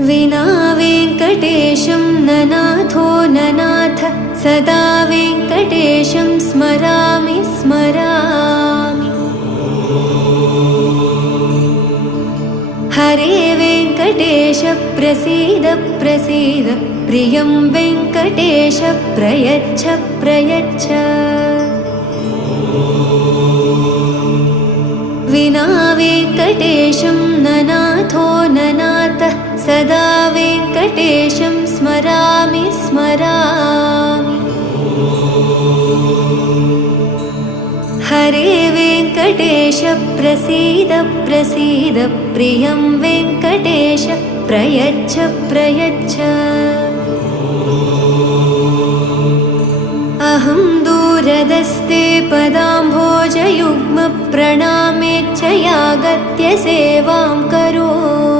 विना वेङ्कटेशं ननाथो ननाथ सदा वेङ्कटेशं स्मरामि स्मरामि। हरे वेङ्कटेश प्रसीद प्रसीद प्रियं वेङ्कटेश प्रयच्छ प्रयच्छ। विना वेङ्कटेशं ननाथो ननाथ सदा वेङ्कटेशं स्मरामि स्मरामि। हरे वेङ्कटेश प्रसीद प्रसीद प्रियं वेङ्कटेश प्रयच्छ प्रयच्छ। अहं दूरदस्ते पदाम्भोजयुग्म प्रणामेच्छयागत्य सेवां करोमि।